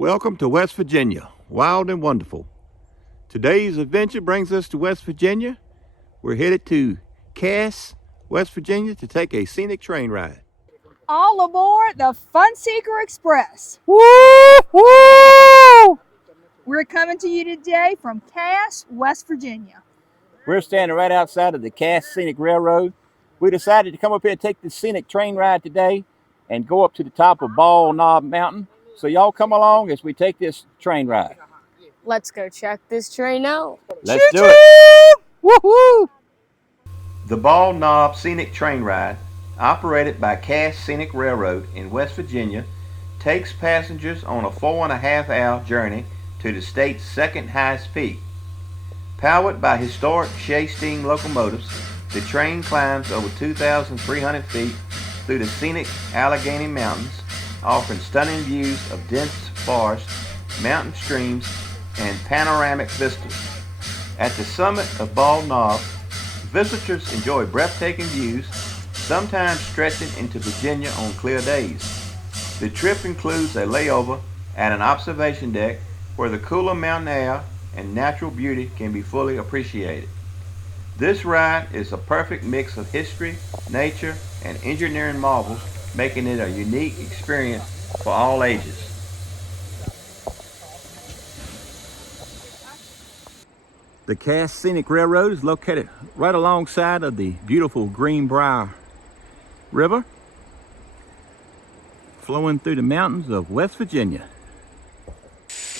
Welcome to West Virginia, wild and wonderful. Today's adventure brings us to West Virginia. We're headed to Cass, West Virginia to take a scenic train ride. All aboard the Funseeker Express. Woo! Woo! We're coming to you today from Cass, West Virginia. We're standing right outside of the Cass Scenic Railroad. We decided to come up here and take this scenic train ride today and go up to the top of Bald Knob Mountain. So y'all come along as we take this train ride. Let's go check this train out. Let's do it. Woohoo! The Bald Knob Scenic Train Ride, operated by Cass Scenic Railroad in West Virginia, takes passengers on a 4.5-hour journey to the state's second highest peak. Powered by historic Shay steam locomotives, the train climbs over 2,300 feet through the scenic Allegheny Mountains, offering stunning views of dense forest, mountain streams, and panoramic vistas. At the summit of Bald Knob, visitors enjoy breathtaking views, sometimes stretching into Virginia on clear days. The trip includes a layover at an observation deck where the cooler mountain air and natural beauty can be fully appreciated. This ride is a perfect mix of history, nature, and engineering marvels, making it a unique experience for all ages. The Cass Scenic Railroad is located right alongside of the beautiful Greenbrier River, flowing through the mountains of West Virginia.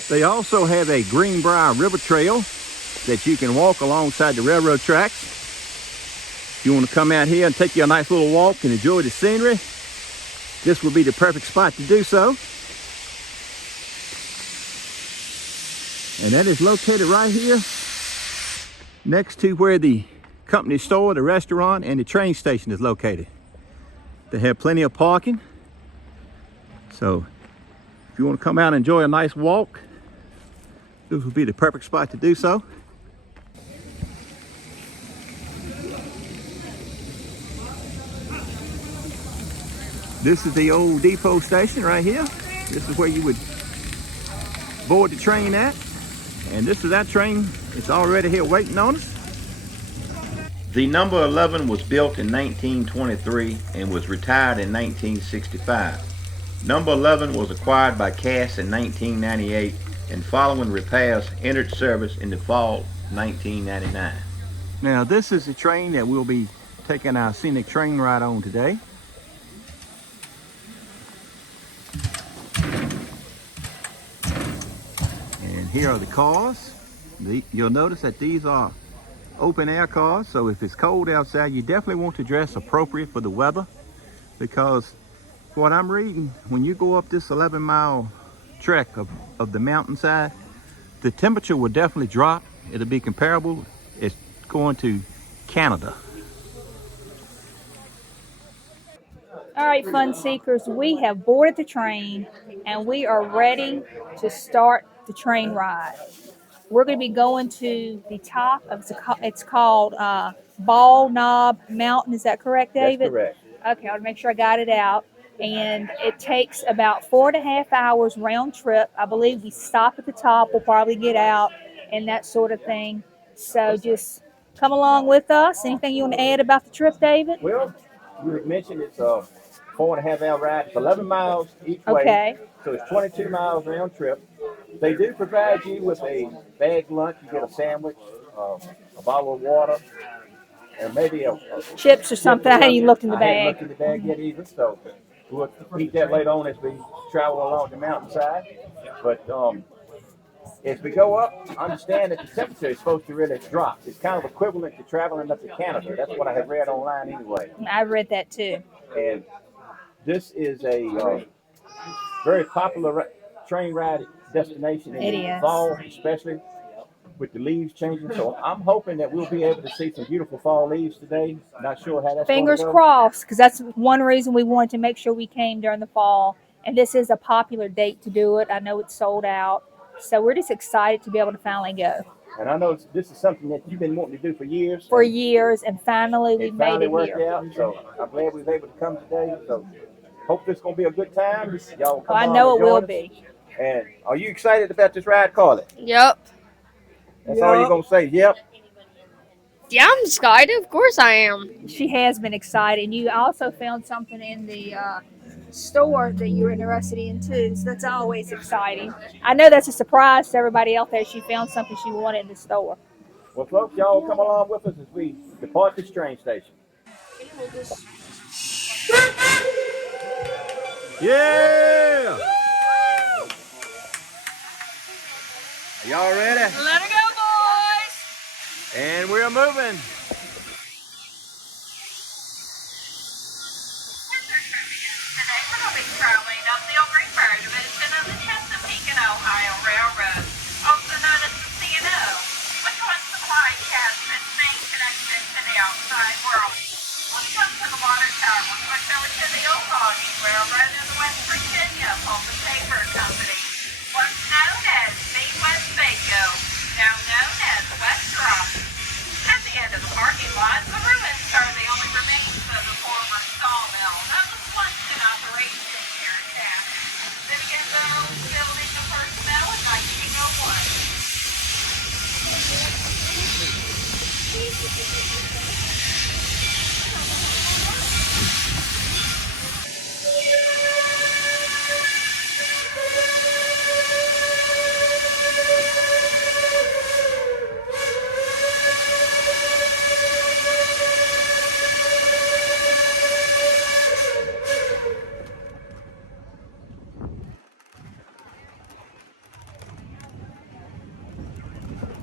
They also have a Greenbrier River Trail that you can walk alongside the railroad tracks. If you want to come out here and take you a nice little walk and enjoy the scenery, this would be the perfect spot to do so. And that is located right here next to where the company store, the restaurant, and the train station is located. They have plenty of parking. So if you want to come out and enjoy a nice walk, this would be the perfect spot to do so. This is the old depot station right here. This is where you would board the train at. And this is our train. It's already here waiting on us. The number 11 was built in 1923 and was retired in 1965. Number 11 was acquired by Cass in 1998 and following repairs entered service in the fall 1999. Now this is the train that we'll be taking our scenic train ride on today. And here are the cars. You'll notice that these are open air cars, so if it's cold outside, you definitely want to dress appropriate for the weather, because what I'm reading, when you go up this 11-mile trek of the mountainside, the temperature will definitely drop. It'll be comparable. It's going to Canada. All right, fun seekers, we have boarded the train and we are ready to start the train ride. We're going to be going to the top of it's called Bald Knob Mountain. Is that correct, David? That's correct. Okay, I want to make sure I got it out. And it takes about 4.5 hours round trip. I believe we stop at the top. We'll probably get out and that sort of thing. So just come along with us. Anything you want to add about the trip, David? Well, you had mentioned it's a 4.5-hour ride. It's 11 miles each way. Okay. So it's 22 miles round trip. They do provide you with a bag lunch. You get a sandwich, a bottle of water, and maybe a Chips or something. I hadn't even looked in the I hadn't bag. looked in the bag yet either, so we'll eat that later on as we travel along the mountainside. But as we go up, understand that the temperature is supposed to really drop. It's kind of equivalent to traveling up to Canada. That's what I have read online anyway. I read that too. And this is a very popular train ride destination in the fall, especially with the leaves changing. So I'm hoping that we'll be able to see some beautiful fall leaves today. Not sure how that's Fingers going to go. crossed, because that's one reason we wanted to make sure we came during the fall. And this is a popular date to do it. I know it's sold out. So we're just excited to be able to finally go. And I know this is something that you've been wanting to do for years. For years, and finally we made it worked here. out. So I'm glad we was able to come today. So hope this is going to be a good time. Y'all come I on know and it will join us. be. And are you excited about this ride, Carly? Yep. That's all you're going to say, yep? Yeah, I'm excited. Of course I am. She has been excited. And you also found something in the store that you're interested in too. So that's always exciting. I know that's a surprise to everybody else that she found something she wanted in the store. Well, folks, y'all come along with us as we depart this train station. Yeah! Y'all ready? Let her go, boys! And we're moving. Today we're going to be traveling up the Old Green Prairie division of the Chesapeake and Ohio Railroad, also known as the C&O, which once supplied Cass with main connection to the outside world. Let's come to the water tower, which over to the old logging railroad in the West Virginia Paper Company, once known as Midwest Baco, now known as West Rock. At the end of the parking lot, the ruins are the only remains of the former sawmill that was once in operation here in town. They began building the first mill in 1901.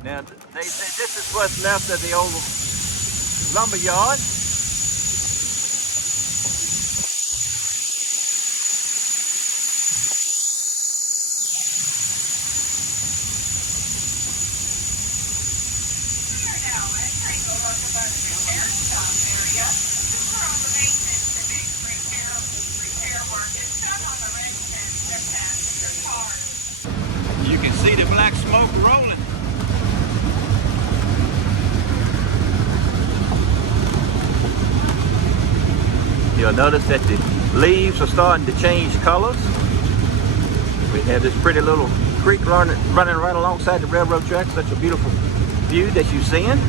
Now, they say this is what's left of the old lumber yard. You can see the black smoke rolling. You'll notice that the leaves are starting to change colors. We have this pretty little creek running right alongside the railroad tracks. Such a beautiful view that you're seeing.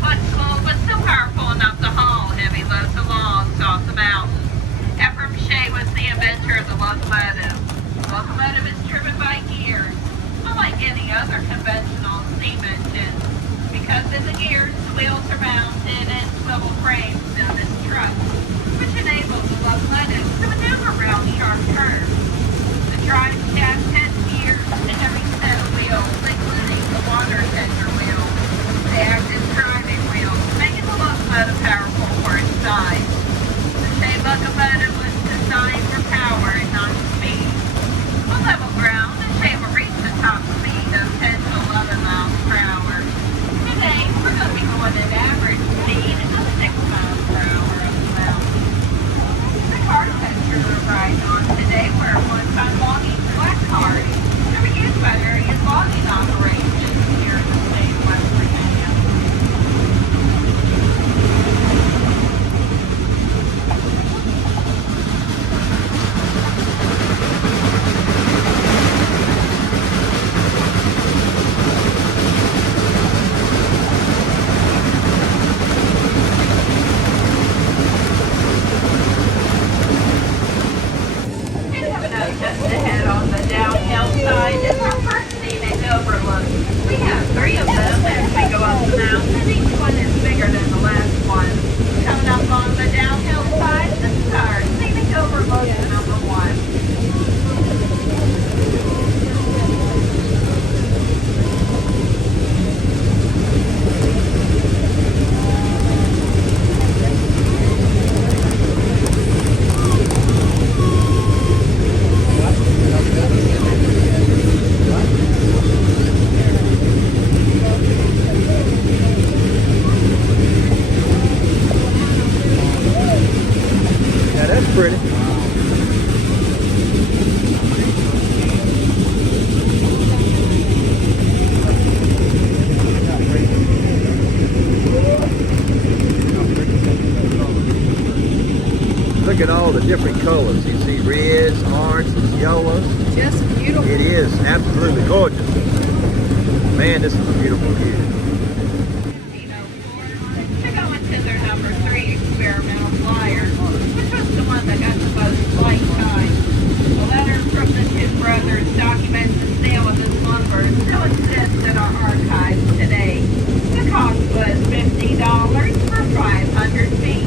Flexible, but still powerful enough to haul heavy loads along. wheels are mounted and swivel frames known as trucks, which enables the locomotives to maneuver around sharp curves. The drive shaft has gears and every set of wheels, including the water tender wheel. They act as driving wheels, making the locomotive powerful for its size. The Shay locomotive was designed for power and not speed. On level ground, the Shay will reach the top speed of 10 to 11 miles per hour. Today, we're going to be going at average speed of 6 miles per hour up the mountain. The cars that you're riding on today were one-ton logging black cars that were used by various logging operations here in the state of West Virginia. Just ahead on the downhill side is our first scenic overlook. We have 3 of them as we go up the mountain, and each one is bigger than the last one. Coming up on the downhill side, this is our scenic overlook number 1. Yeah, that's pretty. Look at all the different colors. You see reds, orange, yellow. Just beautiful. It is absolutely gorgeous. Man, this is a beautiful view. To go into their number 3 experimental flyer, which was the one that got the most flight time. A letter from the 2 brothers documents the sale of this lumber still exists in our archives today. The cost was $50 for 500 feet.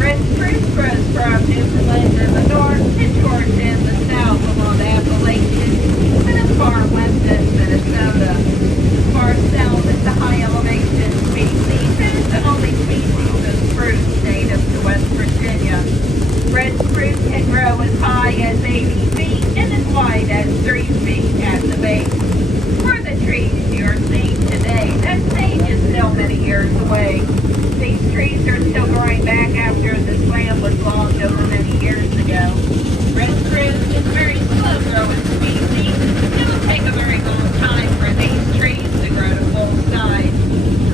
Red spruce grows from Newfoundland in the north to Georgia in the south along the Appalachians and as far west as Minnesota. The far south is the high elevation species and is the only species of spruce native to West Virginia. Red spruce can grow as high as 80 feet and as wide as 3 feet at the base. For the trees you're seeing today, that stage is still many years away. These trees are still growing back after this land was logged over many years ago. Red spruce is a very slow growing species. It will take a very long time for these trees to grow to full size.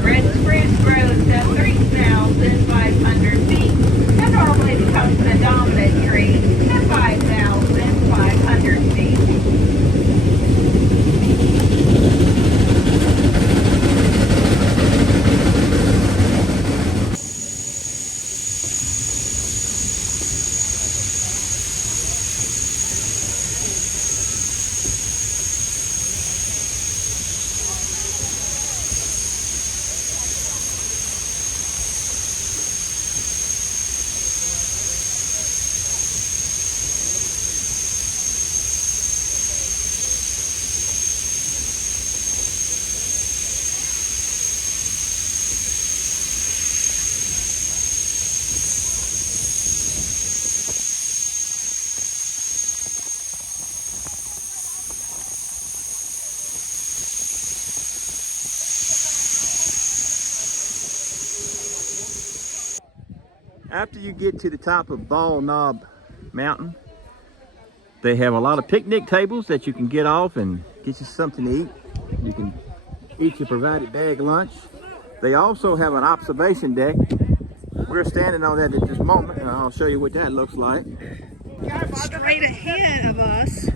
Red spruce grows to 3,500 feet and normally becomes the dominant tree at 5,500 feet. After you get to the top of Bald Knob Mountain, they have a lot of picnic tables that you can get off and get you something to eat. You can eat your provided bag lunch. They also have an observation deck. We're standing on that at this moment, and I'll show you what that looks like. Straight ahead of us,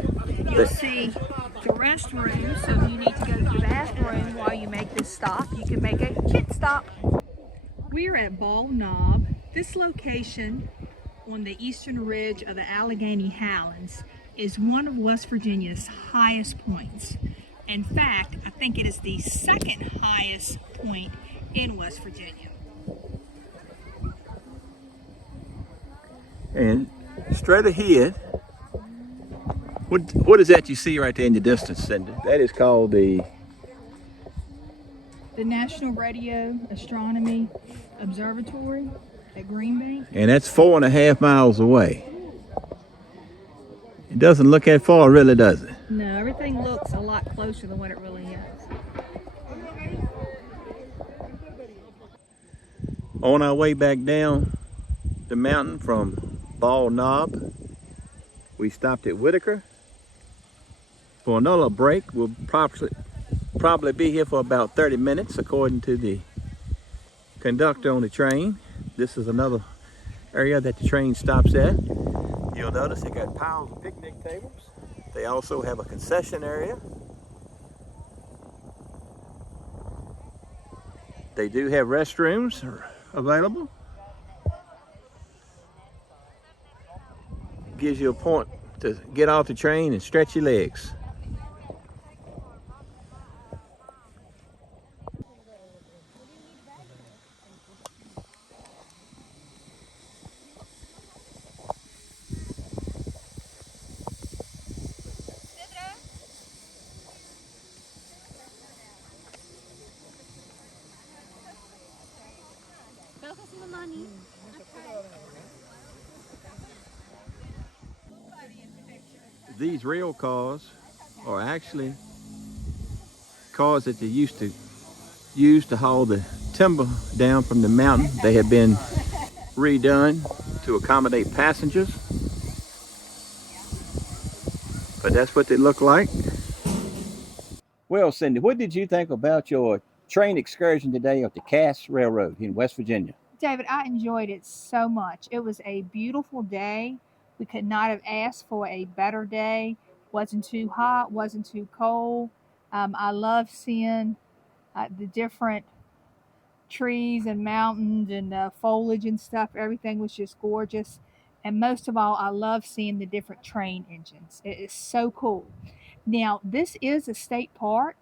you'll see the restroom. So if you need to go to the bathroom while you make this stop, you can make a pit stop. We're at Bald Knob. This location on the eastern ridge of the Allegheny Highlands is one of West Virginia's highest points. In fact, I think it is the second highest point in West Virginia. And straight ahead, what is that you see right there in the distance, Cindy? That is called the National Radio Astronomy Observatory at Green Bank. and that's 4.5 miles away. It doesn't look that far, really, does it? No, everything looks a lot closer than what it really is. On our way back down the mountain from Bald Knob, we stopped at Whitaker for another break. We'll probably be here for about 30 minutes, according to the conductor on the train. This is another area that the train stops at. You'll notice they got piles of picnic tables. They also have a concession area. They do have restrooms available. Gives you a point to get off the train and stretch your legs. These rail cars are actually cars that they used to use to haul the timber down from the mountain. They have been redone to accommodate passengers, but that's what they look like. Well, Cindy, what did you think about your train excursion today at the Cass Railroad in West Virginia? David, I enjoyed it so much. It was a beautiful day. We could not have asked for a better day. Wasn't too hot, wasn't too cold. I love seeing the different trees and mountains and foliage and stuff. Everything was just gorgeous. And most of all, I love seeing the different train engines. It is so cool. Now, this is a state park.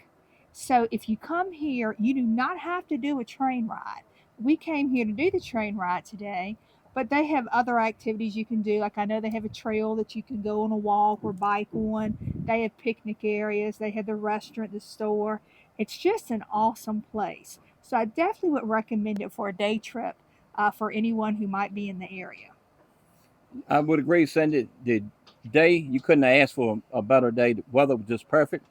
So if you come here, you do not have to do a train ride. We came here to do the train ride today, but they have other activities you can do. Like I know they have a trail that you can go on a walk or bike on. They have picnic areas. They have the restaurant, the store. It's just an awesome place. So I definitely would recommend it for a day trip for anyone who might be in the area. I would agree, Cindy. The day, you couldn't have asked for a better day. The weather was just perfect.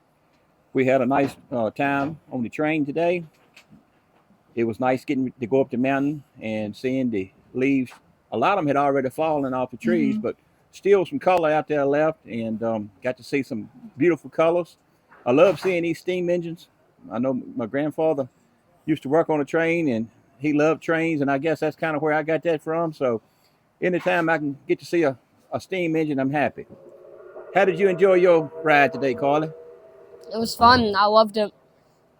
We had a nice time on the train today. It was nice getting to go up the mountain and seeing the leaves. A lot of them had already fallen off the trees, but still some color out there left, and got to see some beautiful colors. I love seeing these steam engines. I know my grandfather used to work on a train, and he loved trains, and I guess that's kind of where I got that from. So anytime I can get to see a steam engine, I'm happy. How did you enjoy your ride today, Carly? It was fun. I loved it.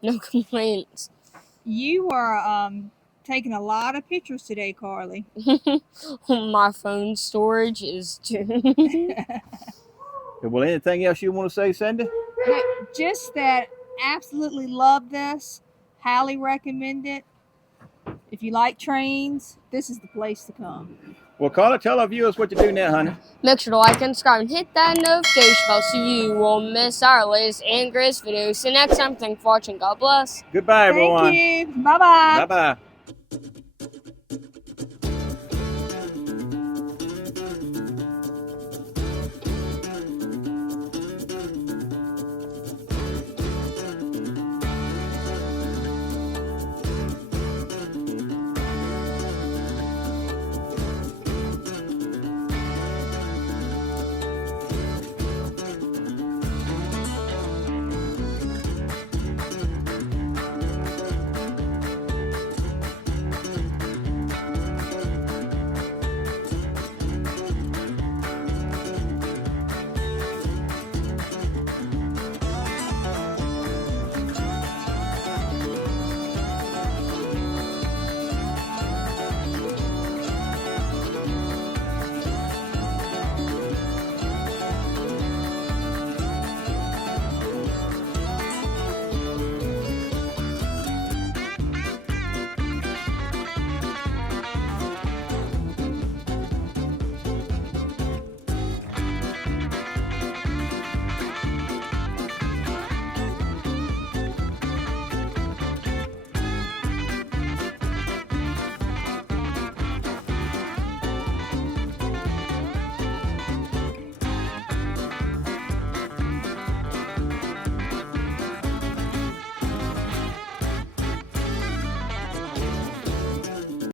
No complaints. You are taking a lot of pictures today, Carly. My phone storage is too. Well, anything else you want to say, Cindy? Just that, absolutely love this. Highly recommend it. If you like trains, this is the place to come. Well, Carly, tell our viewers what to do now, honey. Make sure to like and subscribe and hit that notification bell so you won't miss our latest and greatest videos. See you next time. Thanks for watching. God bless. Goodbye, everyone. Thank you. Bye-bye. Bye-bye.